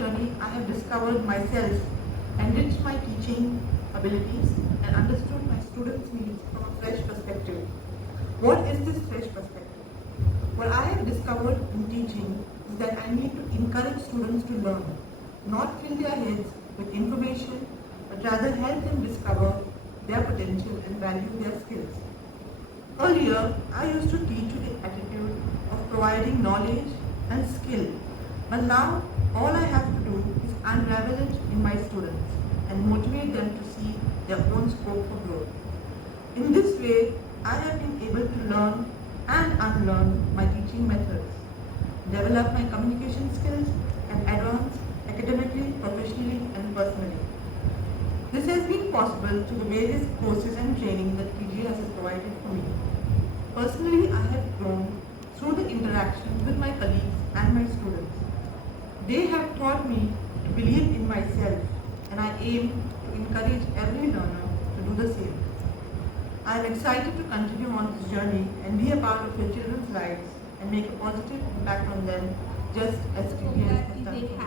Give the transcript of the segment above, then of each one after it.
journey, I have discovered myself, enriched my teaching abilities, and understood my students' needs from a fresh perspective. What is this fresh perspective? What I have discovered in teaching is that I need to encourage students to learn, not fill their heads with information, but rather help them discover their potential and value their skills. Earlier, I used to teach with the attitude of providing knowledge and skill, but now all I have to do is unravel it in my students and motivate them to see their own scope for growth. In this way, I have been able to learn and unlearn my teaching methods, develop my communication skills, and advance academically, professionally, and personally. This has been possible through the various courses and training that PGS has provided for me. Personally, I have grown through the interaction with my colleagues and my students. They have taught me to believe in myself, and I aim to encourage every learner to do the same. I am excited to continue on this journey and be a part of your children's lives and make a positive impact on them, just as TPS has done. Thank you.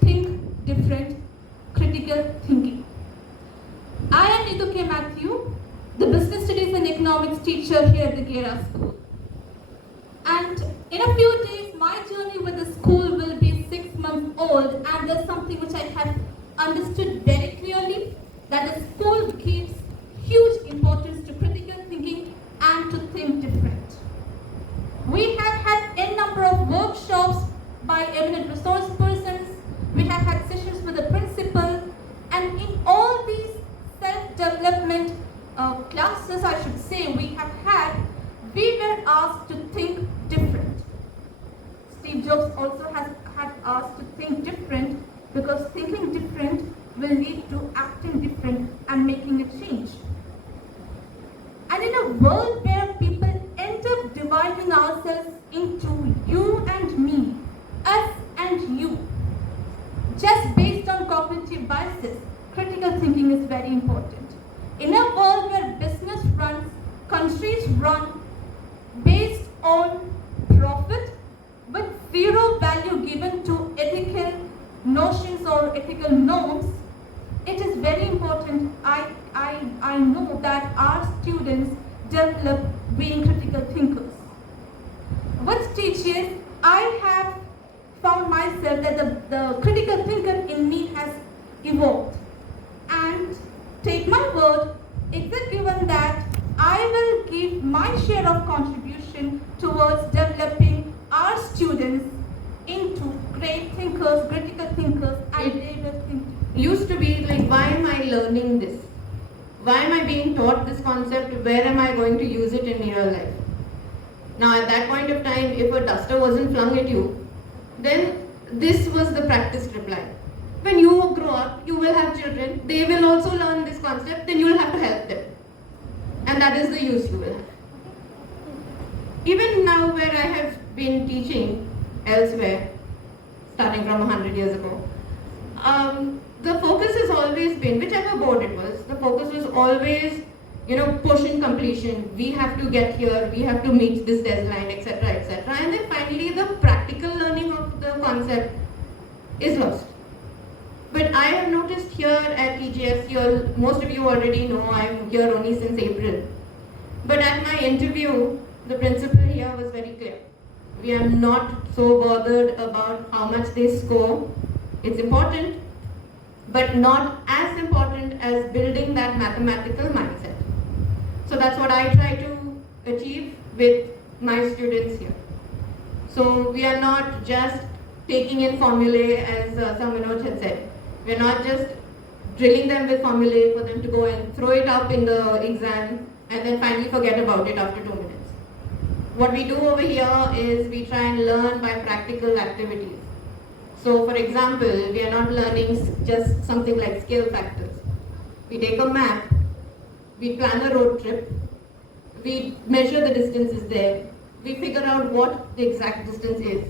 Think different, critical thinking. I am Neetu K. Matthew, the Business Studies and Economics teacher here at the Gera School. And in a few days, my journey with the school will be 6 months old, and there's something which I have understood very clearly, that the school gives huge importance to critical thinking and to think different. We have had a number of workshops by eminent resource persons, we have had sessions with the principal, and in all these self-development classes, I should say, we were asked to think different. Steve Jobs also had asked to think different, because thinking different will lead to acting different and making a change. And in a world where people end up dividing ourselves into you and me, us and you, just based on cognitive biases, critical thinking is very important. In a world where business runs, countries run based on profit with zero value given to ethical notions or ethical norms, it is very important, I know, that our students develop being critical thinkers. With teachers, I have found myself that the critical thinker in me has evolved. And take my word, it's a given that I will give my share of contribution towards developing our students into great thinkers, critical thinkers, and they will think. Used to be like, why am I learning this? Why am I being taught this concept? Where am I going to use it in real life? Now at that point of time, if a duster wasn't flung at you, then this was the practiced reply. When you grow up, you will have children, they will also learn this concept, then you will have to help them. And that is the use you will have. Even now where I have been teaching elsewhere, starting from 100 years ago, the focus has always been, whichever board it was, the focus was always, pushing completion. We have to get here, we have to meet this deadline, etc., etc. And then finally the practical learning of the concept is lost. But I have noticed here at EGS, most of you already know I'm here only since April. But at my interview, the principal here was very clear. We are not so bothered about how much they score. It's important, but not as important as building that mathematical mindset. So that's what I try to achieve with my students here. So we are not just taking in formulae, as Manoj had said. We're not just drilling them with formulae for them to go and throw it up in the exam and then finally forget about it after 2 minutes. What we do over here is we try and learn by practical activities. So for example, we are not learning just something like scale factors. We take a map, we plan a road trip, we measure the distances there, we figure out what the exact distance is,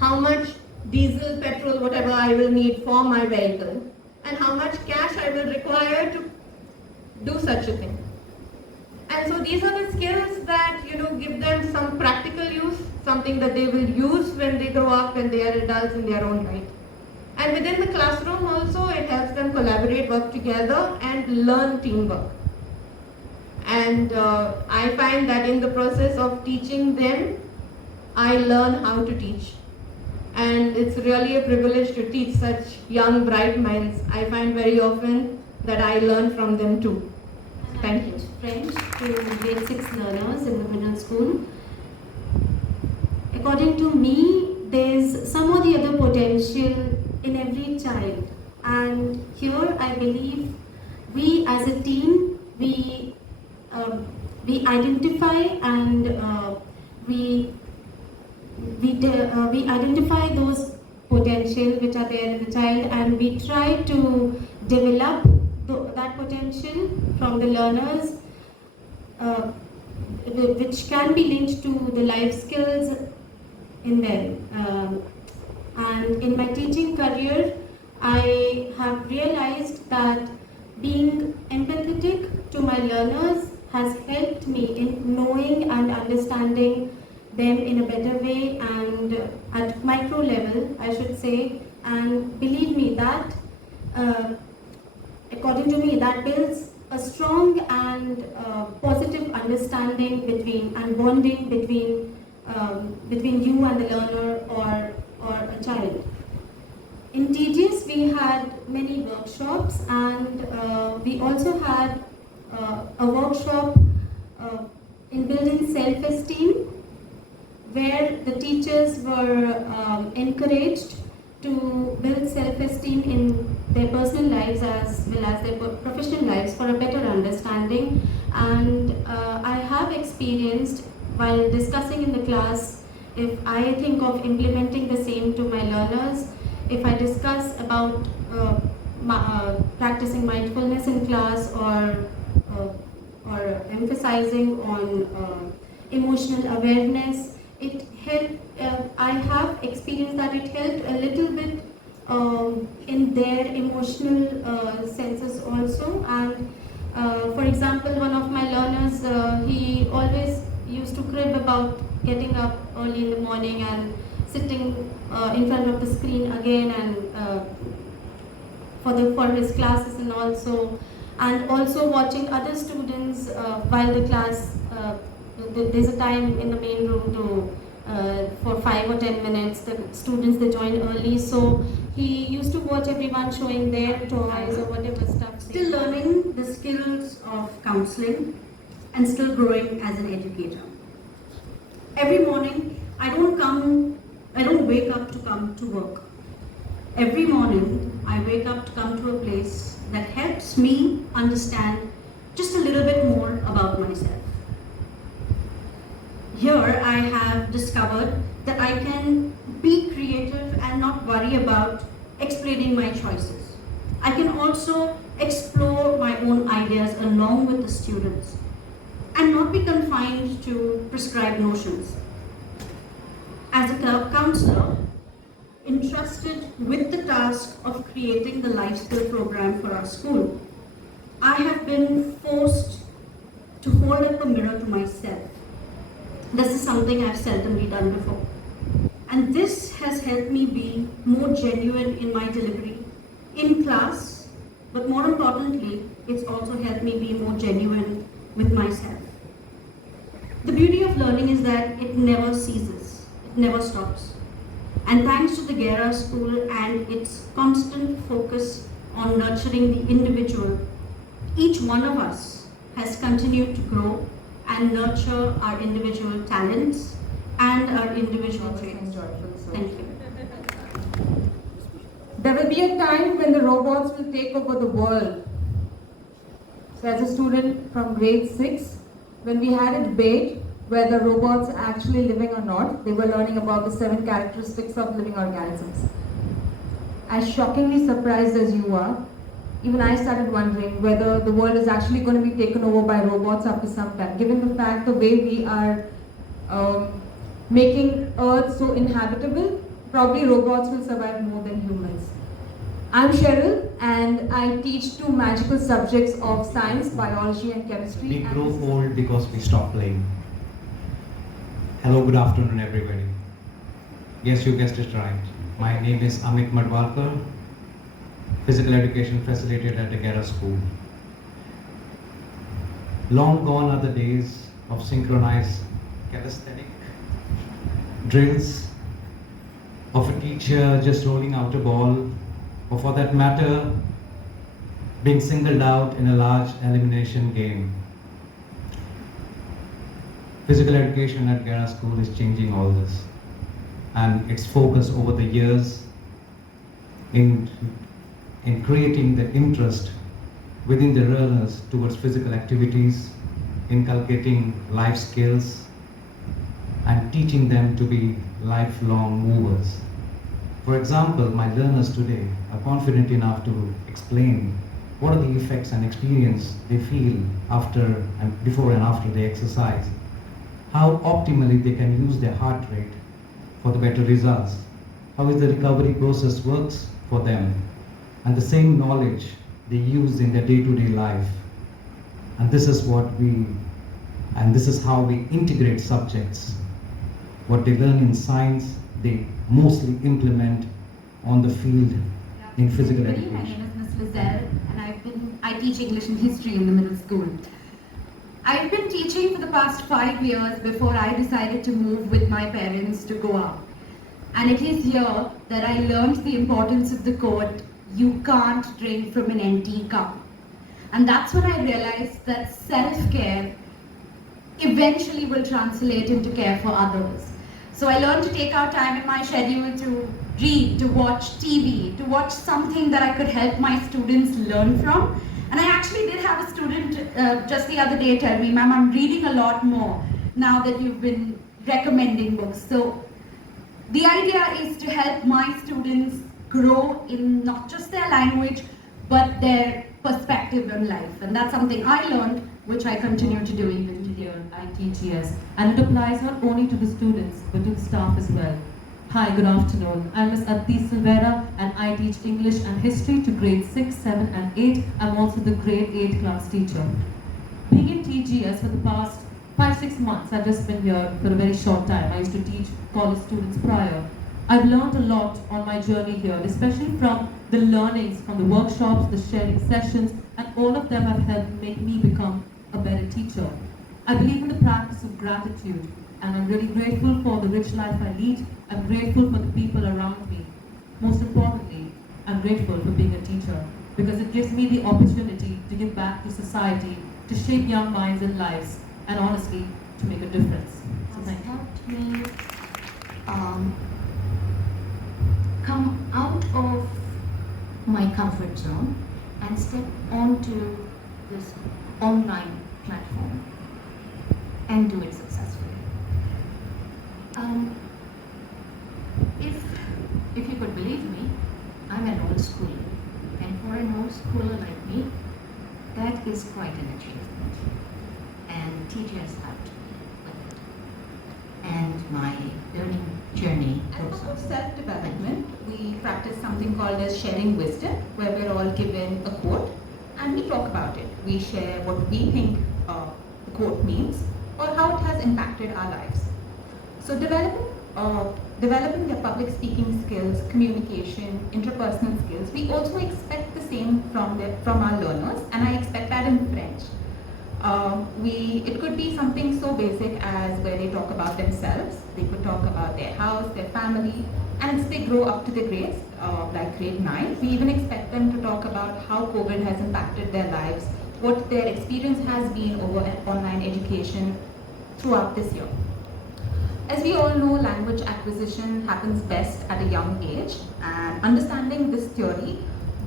how much diesel, petrol, whatever I will need for my vehicle, and how much cash I will require to do such a thing. And so these are the skills that give them some practical use, something that they will use when they grow up, when they are adults in their own right. And within the classroom also, it helps them collaborate, work together, and learn teamwork. And I find that in the process of teaching them, I learn how to teach. And it's really a privilege to teach such young, bright minds. I find very often that I learn from them too. Thank you. French to grade 6 learners in the middle school. According to me, there's some or the other potential in every child. And here I believe we as a team, we identify and we identify those potential which are there in the child, and we try to develop that potential from the learners, which can be linked to the life skills in them. And in my teaching career, I have realized that being empathetic to my learners has helped me in knowing and understanding them in a better way, and at micro level, I should say. And believe me, that according to me, that builds a strong and positive understanding between and bonding between you and the learner or a child. In TGS, we had many workshops, and we also had a workshop in building self-esteem, where the teachers were encouraged to build self-esteem in their personal lives as well as their professional lives for a better understanding. And I have experienced, while discussing in the class, if I think of implementing the same to my learners, if I discuss about practicing mindfulness in class or emphasizing on emotional awareness, it helped. I have experienced that it helped a little bit in their emotional senses also. And for example, one of my learners, he always used to crib about getting up early in the morning and sitting in front of the screen again and for his classes, and also watching other students while the class. There's a time in the main room to for 5 or 10 minutes. The students, they join early, so he used to watch everyone showing their toys or whatever stuff. Still learning the skills of counseling and still growing as an educator. Every morning, I don't wake up to come to work. Every morning, I wake up to come to a place that helps me understand just a little bit more about myself. Here, I have discovered that I can be creative and not worry about explaining my choices. I can also explore my own ideas along with the students and not be confined to prescribed notions. As a counselor, entrusted with the task of creating the life skill program for our school, I have been forced to hold up a mirror to myself. This is something I've seldomly done before. And this has helped me be more genuine in my delivery, in class, but more importantly, it's also helped me be more genuine with myself. The beauty of learning is that it never ceases, it never stops. And thanks to the Gera School and its constant focus on nurturing the individual, each one of us has continued to grow and nurture our individual talents and our individual traits. Thank you. There will be a time when the robots will take over the world. So as a student from grade 6, when we had a debate whether robots are actually living or not, they were learning about the 7 characteristics of living organisms. As shockingly surprised as you are, even I started wondering whether the world is actually going to be taken over by robots after some time, given the fact the way we are making Earth so inhabitable. Probably robots will survive more than humans. I'm Cheryl, and I teach 2 magical subjects of science, biology and chemistry. We grow old because we stop playing. Hello, good afternoon everybody. Yes, you guessed it right. My name is Amit Madwalkar, Physical Education Facilitator at the Gera School. Long gone are the days of synchronized calisthenic drills, of a teacher just rolling out a ball, or for that matter, being singled out in a large elimination game. Physical education at Gera School is changing all this, and its focus over the years in creating the interest within the learners towards physical activities, inculcating life skills, and teaching them to be lifelong movers. For example, my learners today are confident enough to explain what are the effects and experience they feel after and before and after they exercise, how optimally they can use their heart rate for the better results, how is the recovery process works for them, and the same knowledge they use in their day-to-day life. And this is how we integrate subjects. What they learn in science, they mostly implement on the field in physical My education. name is Ms. Lizelle, and I teach English and History in the middle school. I've been teaching for the past 5 years before I decided to move with my parents to Goa. And it is here that I learned the importance of the quote, "You can't drink from an empty cup." And that's when I realized that self-care eventually will translate into care for others. So I learned to take out time in my schedule to read, to watch TV, to watch something that I could help my students learn from. And I actually did have a student just the other day tell me, "Ma'am, I'm reading a lot more now that you've been recommending books." So the idea is to help my students grow in not just their language, but their perspective on life. And that's something I learned, which I continue to do even today. Here at ITGS, and it applies not only to the students but to the staff as well. Hi, good afternoon. I'm Ms. Aditi Silvera, and I teach English and History to grade 6, 7 and 8. I'm also the grade 8 class teacher. Being in TGS for the past 5-6 months, I've just been here for a very short time. I used to teach college students prior. I've learned a lot on my journey here, especially from the learnings from the workshops, the sharing sessions, and all of them have helped make me become a better teacher. I believe in the practice of gratitude, and I'm really grateful for the rich life I lead. I'm grateful for the people around me. Most importantly, I'm grateful for being a teacher because it gives me the opportunity to give back to society, to shape young minds and lives, and honestly, to make a difference. So thank you. Helped me come out of my comfort zone and step onto this online platform and do it successfully. If you could believe me, I'm an old schooler, and for an old schooler like me, that is quite an achievement. And TGS helped me with it. And my learning journey And goes for on. self-development, we practice something called as sharing wisdom, where we're all given a quote and we talk about it. We share what we think the quote means or how it has impacted our lives. So developing their public speaking skills, communication, interpersonal skills, we also expect the same from our learners, and I expect that in French. It could be something so basic as where they talk about themselves, they could talk about their house, their family, and as they grow up to the grades, like grade 9, we even expect them to talk about how COVID has impacted their lives, what their experience has been over online education throughout this year. As we all know, language acquisition happens best at a young age, and understanding this theory,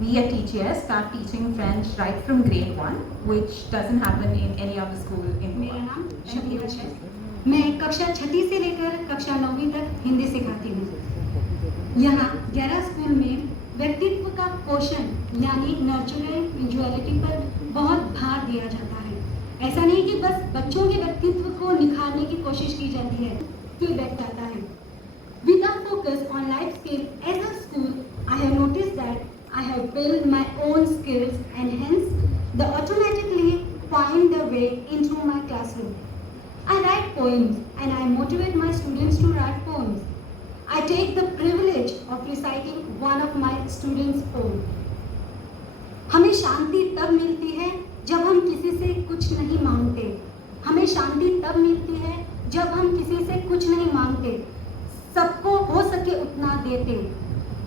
we at TGS start teaching French right from grade 1, which doesn't happen in any other school in मेरा Goa. नाम शकील है। मैं कक्षा 6 से लेकर कक्षा 9वीं तक हिंदी सिखाती हूँ। यहाँ गैरा स्कूल में व्यक्तित्व का पोषण यानी नर्चरिंग इंडिविजुअलिटी पर बहुत भार दिया जाता है। ऐसा नहीं कि बस बच्चों के व्यक्तित्व को निखारने की कोशिश की जाती है, फीडबैक आता है। With a focus on life skills as a school, I have noticed that I have built my own skills and hence they automatically find their way into my classroom. I write poems and I motivate my students to write poems. I I take the privilege of reciting one of my students' poem. हमें शांति तब मिलती है जब हम किसी से कुछ नहीं मांगते. हमें शांति तब मिलती है जब हम किसी से कुछ नहीं मांगते, सबको हो सके उतना देते,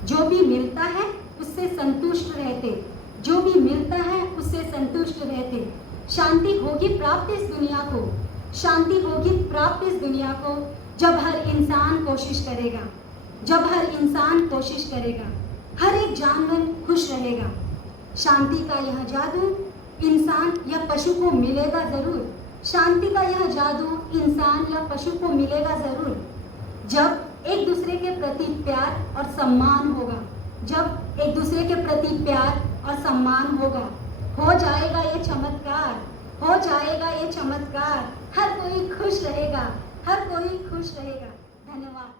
जो भी मिलता है उससे संतुष्ट रहते, जो भी मिलता है उससे संतुष्ट रहते. शांति होगी प्राप्त इस दुनिया को, शांति होगी प्राप्त इस दुनिया को जब हर इंसान कोशिश करेगा, जब हर इंसान कोशिश करेगा, हर एक जानवर खुश रहेगा. शांति का यह जादू इंसान या पशु को मिलेगा जरूर. शांति का यह जादू इंसान या पशु को मिलेगा जरूर जब एक दूसरे के प्रति प्यार और सम्मान होगा, जब एक दूसरे के प्रति प्यार और सम्मान होगा. हो जाएगा ये चमत्कार, हो जाएगा ये चमत्कार. हर कोई खुश रहेगा, हर कोई खुश रहेगा. धन्यवाद.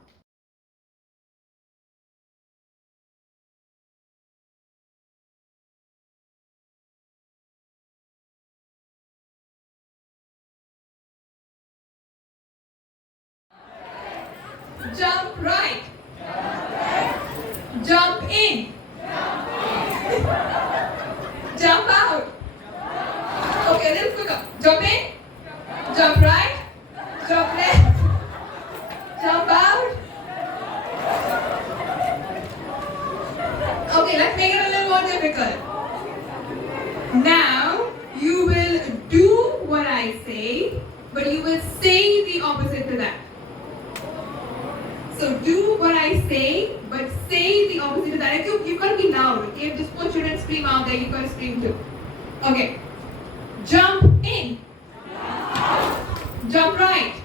Jump right. Jump in. Jump out. Okay, a little quicker. Jump in. Jump right. Jump left. Jump out. Okay, let's make it a little more difficult. Now, you will do what I say, but you will say the opposite to that. So do what I say, but say the opposite to that. You've got to be loud. If the sports shouldn't scream out there, you've got to scream too. Okay. Jump in. Jump right.